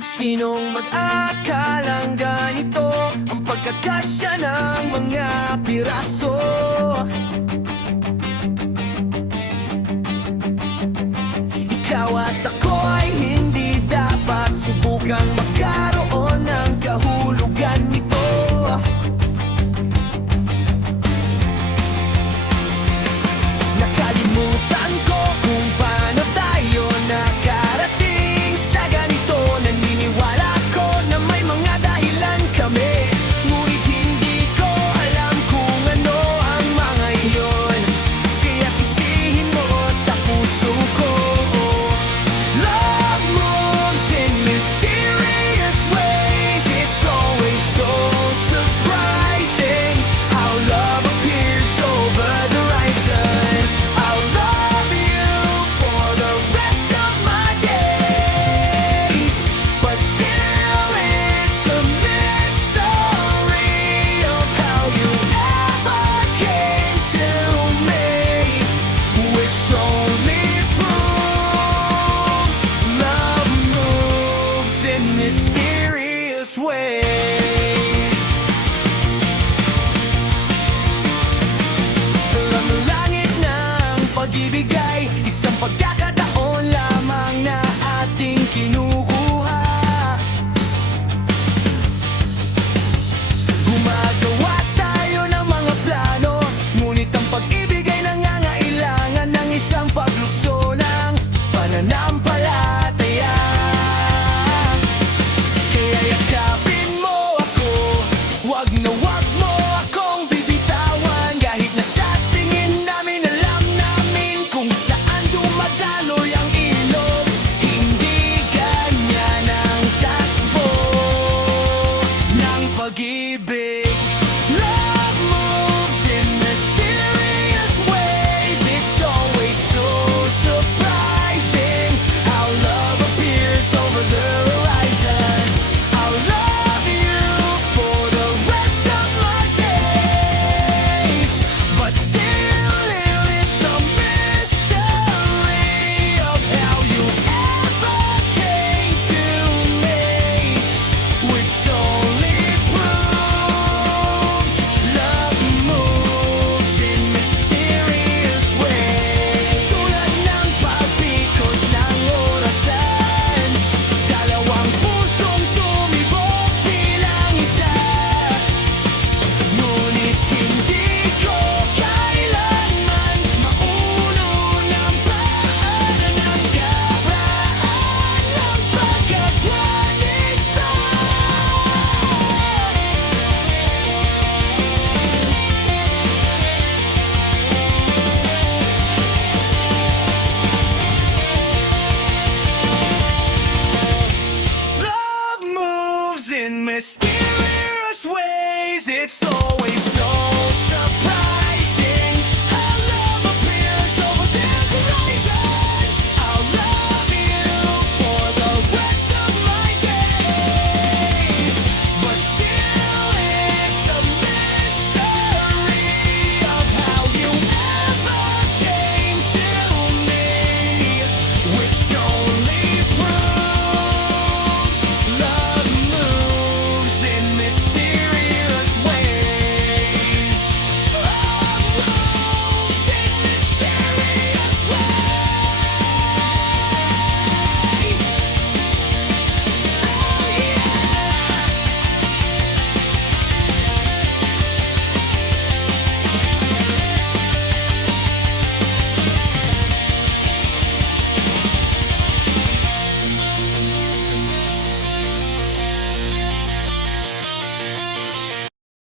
Sinong mag-akalang ganito ang pagkakasya ng mga piraso? Ikaw at ako ay hindi dapat subukang magkaroon ng kahulugan nito. Nakalimutan ko kung paano tayo nakarating sa ganito. Naniniwala ko na may mga dahilan kami, ngunit hindi ko alam kung ano ang mga iyon. Kaya sisihin mo sa puso ko. Love moves in mysterious ways. It's always so surprising how love appears over the horizon. I'll love you for the rest of my days, but still it's a mystery of how you ever came to me, which only proves love moves in mysterious ways. Lang langit ng pag-ibig ay isang pagkakataon